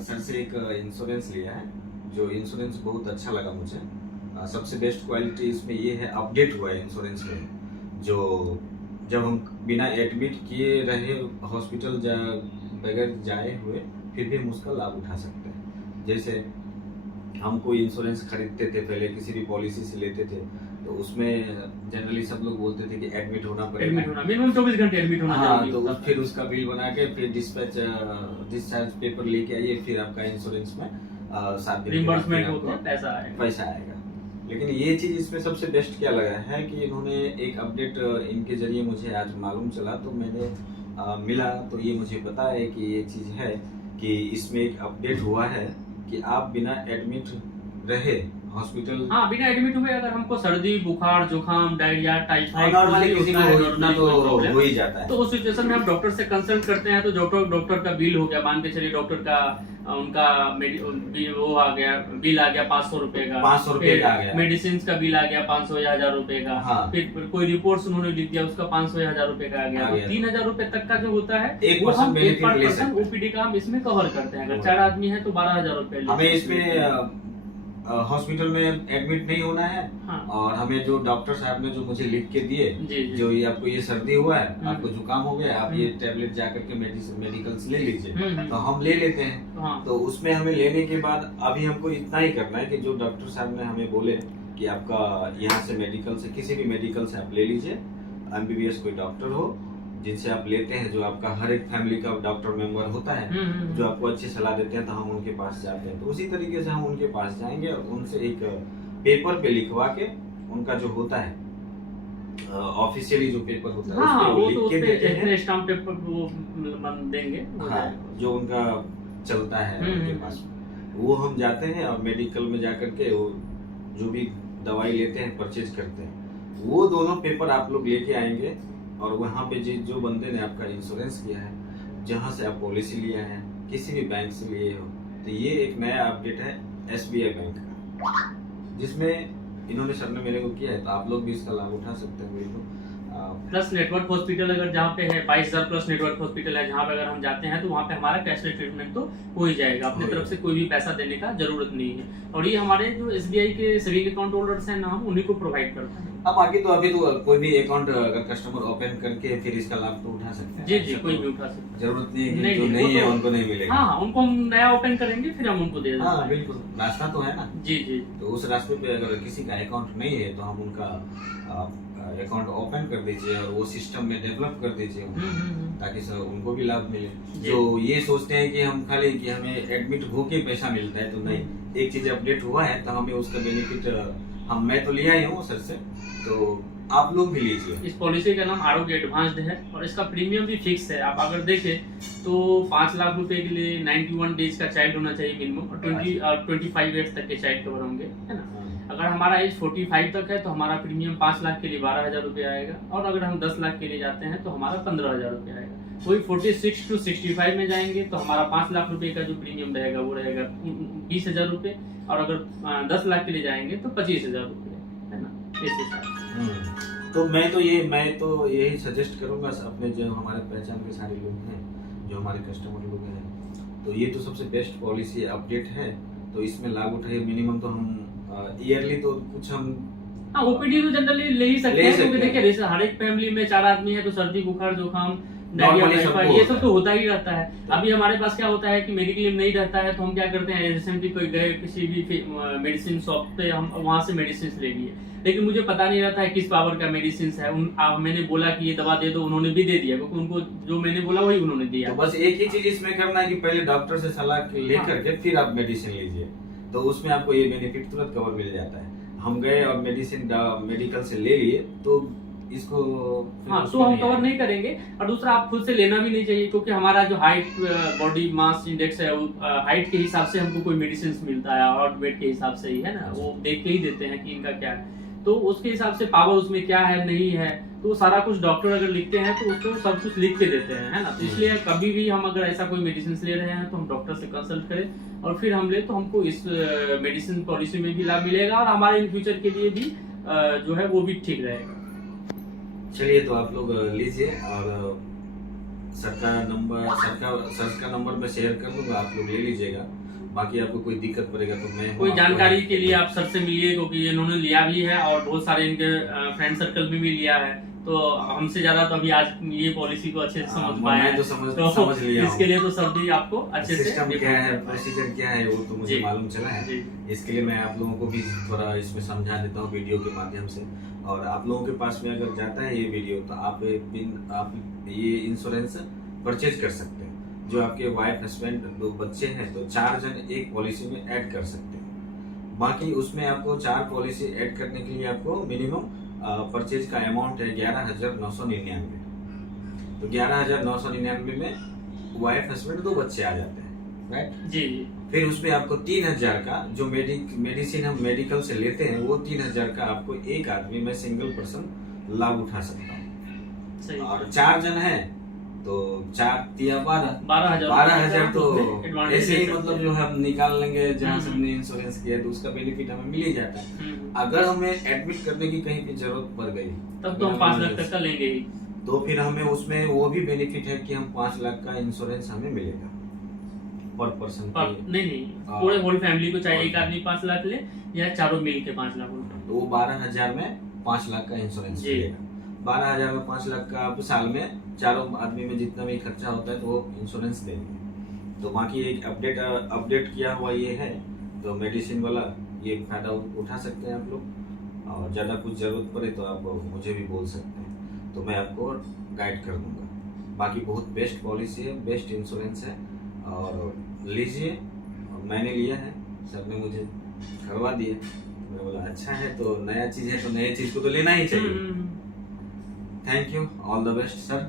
Sir से एक insurance लिया है, जो इंश्योरेंस बहुत अच्छा लगा मुझे। सबसे बेस्ट क्वालिटी इसमें ये है, अपडेट हुआ है इंश्योरेंस में। जो जब हम बिना एडमिट किए रहे हॉस्पिटल बगैर जाए हुए, फिर भी हम उसका लाभ उठा सकते हैं। जैसे हम कोई इंश्योरेंस खरीदते थे, पहले किसी भी पॉलिसी से लेते थे, तो उसमें जनरली सब लोग बोलते थे कि एडमिट होना पड़ेगा, मिनिमम 24 घंटे एडमिट होना हाँ। जरूरी तो होता था। फिर उसका बिल बना के फिर डिस्चार्ज पेपर लेके आइए, फिर आपका इंश्योरेंस में 7 दिन के बाद रिम्बर्समेंट फिर होता आपको है, पैसा आएगा। लेकिन ये चीज इसमें सबसे बेस्ट क्या लगा है कि इन्होंने एक अपडेट इनके जरिए मुझे आज मालूम चला, तो मैंने मिला तो ये मुझे पता है कि ये चीज है कि इसमें एक अपडेट हुआ है कि आप बिना एडमिट रहे हॉस्पिटल, हाँ, बिना एडमिट हुए अगर हमको सर्दी, बुखार, जुकाम, डायरिया, टाइफाइड नॉर्मली किसी को इतना तो प्रॉब्लम, हो ही जाता है, तो उस सिचुएशन में हम डॉक्टर से कंसल्ट करते हैं। तो डॉक्टर का बिल हो गया, मान के चलिए डॉक्टर का उनका वो आ गया, बिल आ गया 500 रुपए का, 500 रुपए का आ गया, मेडिसिन का बिल आ गया 500 या 1000 रुपए का, हाँ। फिर कोई रिपोर्ट्स उन्होंने लिख दिया, उसका 500 या 1000 रुपए का आ गया। तो 3000 रुपए तक का जो होता है, एक वो हम बेनिफिट ले पर्सन सकते हैं। ओपीडी का हम इसमें कवर करते हैं। अगर 4 आदमी है तो 12000 रुपए हमें इसमें हॉस्पिटल में एडमिट नहीं होना है, हाँ। और हमें जो डॉक्टर साहब ने जो मुझे लिख के दिए, जी। जो ये आपको ये सर्दी हुआ है, आपको जुकाम हो गया, आप ये टैबलेट जाकर के मेडिकल से ले लीजिए, तो हम ले लेते हैं। हाँ। तो उसमें हमें लेने के बाद अभी हमको इतना ही करना है कि जो डॉक्टर साहब ने हमें बोले कि आपका यहाँ से मेडिकल से, किसी भी मेडिकल से आप ले लीजिए, MBBS कोई डॉक्टर हो जिनसे आप लेते हैं, जो आपका हर एक फैमिली का डॉक्टर मेंबर होता है, जो आपको अच्छी सलाह देते हैं, तो हम उनके पास जाते हैं। तो उसी तरीके से हम उनके पास जाएंगे और उनसे एक पेपर पे लिखवा के, उनका जो होता है ऑफिशियली जो पेपर होता है, हाँ, उस पे वो लिख तो के देते हैं, स्टाम्प पेपर वो देंगे, हाँ, जो उनका चलता है उनके पास, वो हम जाते हैं और मेडिकल में जाकर के वो जो भी दवाई लेते हैं, परचेज करते हैं, वो दोनों पेपर आप लोग लेके आएंगे। और वहाँ पे जो बंदे ने आपका इंश्योरेंस किया है, जहाँ से आप पॉलिसी लिया है, किसी भी बैंक से लिए हो, तो ये एक नया अपडेट है SBI बैंक का, जिसमें इन्होंने सर ने मेरे को किया है, तो आप लोग भी इसका लाभ उठा सकते हैं बिल्कुल। प्लस नेटवर्क हॉस्पिटल अगर जहाँ पे है 22,000 प्लस नेटवर्क हॉस्पिटल है, जहाँ पे अगर हम जाते हैं तो वहाँ पे हमारा कैशलेस ट्रीटमेंट तो हो ही जाएगा, अपनी तरफ से कोई भी पैसा देने का जरूरत नहीं है। और ये हमारे जो SBI के सेविंग अकाउंट होल्डर्स हैं ना, हम उन्हीं को प्रोवाइड करते हैं। अब आगे तो अभी तो कोई भी अकाउंट अगर कस्टमर ओपन करके फिर इसका लाभ तो उठा सकते हैं। जी, कोई भी उठा सकते हैं, जरूरत नहीं है कि नहीं, जो नहीं, नहीं है तो, उनको नहीं मिलेगा। हाँ, उनको हम नया ओपन करेंगे, फिर हम उनको दे देंगे। हाँ बिल्कुल, रास्ता तो है ना। जी। तो उस रास्ते पे अगर किसी का अकाउंट नहीं है, तो हम उनका अकाउंट ओपन कर दीजिए और वो सिस्टम में डेवलप कर दीजिए, ताकि सर उनको भी लाभ मिले। जो ये सोचते हैं कि हम खाली कि हमें एडमिट होके पैसा मिलता है, तो नहीं, एक चीज अपडेट हुआ है तो हमें उसका बेनिफिट मैं तो लिया ही हूँ सर से, तो आप लोग भी लीजिए। इस पॉलिसी का नाम आरोग्य एडवांस्ड है और इसका प्रीमियम भी फिक्स है। आप अगर देखें तो 5 लाख रुपए के लिए 91 डेज का चाइल्ड होना चाहिए मिनिमम, और 25 ईयर्स तक के चाइल्ड कवर होंगे, है ना। अगर हमारा एज 45 तक है तो हमारा प्रीमियम 5 लाख के लिए 12,000 रुपये आएगा, और अगर हम 10 लाख के लिए जाते हैं तो हमारा 15,000 रुपये आएगा। वही 46 to 65 में जाएंगे तो हमारा 5 लाख रुपए का जो प्रीमियम रहेगा वो रहेगा 20,000 रुपये, और अगर 10 लाख के लिए जाएंगे तो 25,000 रुपये, है ना, इस हिसाब से। तो मैं तो यही सजेस्ट करूंगा अपने जो हमारे पहचान के सारे लोग हैं, जो हमारे कस्टमर लोग हैं, तो ये तो सबसे बेस्ट पॉलिसी अपडेट है, तो इसमें लाभ उठाइए। मिनिमम तो हम ईयरली तो कुछ हम ओपीडी तो जनरली ले ही सकते हैं, क्योंकि देखिए हर एक फैमिली में 4 आदमी है तो सर्दी, बुखार, जुकाम, डायरिया, टाइफाइड, ये सब तो होता ही रहता है। अभी हमारे पास क्या होता है कि मेडिक्लेम नहीं रहता है, तो हम क्या करते हैं, रिसेंटली कोई गए किसी भी मेडिसिन शॉप पे, हम वहां से मेडिसिन ले लिए, लेकिन मुझे पता नहीं रहता है किस पावर का मेडिसिन है। मैंने बोला कि ये दवा दे दो, उन्होंने भी दे दिया, क्योंकि उनको जो मैंने बोला वही उन्होंने दिया। तो बस एक ही चीज इसमें करना है कि पहले डॉक्टर से सलाह लेकर के फिर आप मेडिसिन लीजिए, तो उसमें आपको ये बेनिफिट तुरंत कवर मिल जाता है। हम गए और मेडिसिन मेडिकल से ले लिए, तो इसको हाँ, तो हम कवर नहीं करेंगे। और दूसरा, आप खुद से लेना भी नहीं चाहिए, क्योंकि हमारा जो हाइट, बॉडी मास इंडेक्स है, हाइट के हिसाब से हमको कोई मेडिसिन मिलता है, और वेट के हिसाब से ही, है ना, वो देख के ही देते हैं कि इनका क्या है, तो उसके हिसाब से पावर उसमें क्या है नहीं है, तो सारा कुछ डॉक्टर अगर लिखते हैं तो उसको सब कुछ लिख के देते हैं, है ना। तो इसलिए कभी भी हम अगर ऐसा कोई मेडिसिन ले रहे हैं तो हम डॉक्टर से कंसल्ट करें और फिर हम ले, तो हमको इस मेडिसिन पॉलिसी में भी लाभ मिलेगा, और हमारे इन फ्यूचर के लिए भी जो है वो भी ठीक रहेगा। चलिए, तो आप लोग लीजिए और सर का नंबर मैं शेयर कर दूंगा, आप लोग ले लीजिएगा। बाकी आपको कोई दिक्कत पड़ेगा तो मैं कोई जानकारी के लिए आप सर से मिलिए, क्योंकि इन्होंने लिया भी है और बहुत सारे इनके फ्रेंड सर्कल में भी लिया है, तो हमसे ज्यादा तो अभी आज ये पॉलिसी को अच्छे से समझ पाए हैं, तो समझ लिया इसके लिए तो सर भी आपको अच्छे से सिस्टम क्या है, प्रोसीजर क्या है, वो तो मुझे जी। मालूम चला है। इसके लिए मैं आप लोगों को भी थोड़ा इसमें समझा देता हूँ वीडियो के माध्यम से। और आप लोगों के पास में अगर जाता है ये वीडियो तो आप ये इंश्योरेंस परचेज कर सकते हैं। जो आपके वाइफ हस्बैंड 2 बच्चे हैं तो 4 जन एक पॉलिसी में ऐड कर सकते हैं। बाकी उसमें आपको 4 पॉलिसी ऐड करने के लिए आपको मिनिमम परचेज का अमाउंट है 11,999। तो 11,999 में वाइफ हस्बैंड 2 बच्चे आ जाते हैं, राइट जी। फिर उसमें आपको 3,000 का जो मेडिसिन हम मेडिकल से लेते हैं वो 3,000 का आपको एक आदमी में सिंगल पर्सन लाभ उठा सकता हूँ। और 4 जन है तो 4 या 12,000 तो ऐसे ही मतलब जो हम निकाल लेंगे जहाँ से हमने इंश्योरेंस किया तो उसका बेनिफिट हमें मिल ही जाता है। अगर हमें एडमिट करने की कहीं पे जरूरत पड़ गई तब तो हम 5 लाख तक का लेंगे ही, तो फिर हमें उसमें वो भी बेनिफिट है कि हम 5 लाख का इंश्योरेंस हमें मिलेगा पर पर्सन। नहीं पूरे होल फैमिली को चाहिए, एक आदमी 5 लाख ले या चारों मिल के 5 लाख, तो वो 12,000 में 5 लाख का इंश्योरेंस मिलेगा। 12,000 में 5 लाख का आप साल में चारों आदमी में जितना भी खर्चा होता है तो वो इंश्योरेंस देंगे। तो बाकी एक अपडेट किया हुआ ये है, तो मेडिसिन वाला ये फायदा उठा सकते हैं आप लोग। और ज़्यादा कुछ ज़रूरत पड़े तो आप मुझे भी बोल सकते हैं, तो मैं आपको गाइड कर दूंगा। बाकी बहुत बेस्ट पॉलिसी है, बेस्ट इंश्योरेंस है और लीजिए। मैंने लिया है, सर ने मुझे करवा दिया, मैं बोला अच्छा है, तो नया चीज़ है तो नई चीज़ को तो लेना ही चाहिए। Thank you, all the best sir.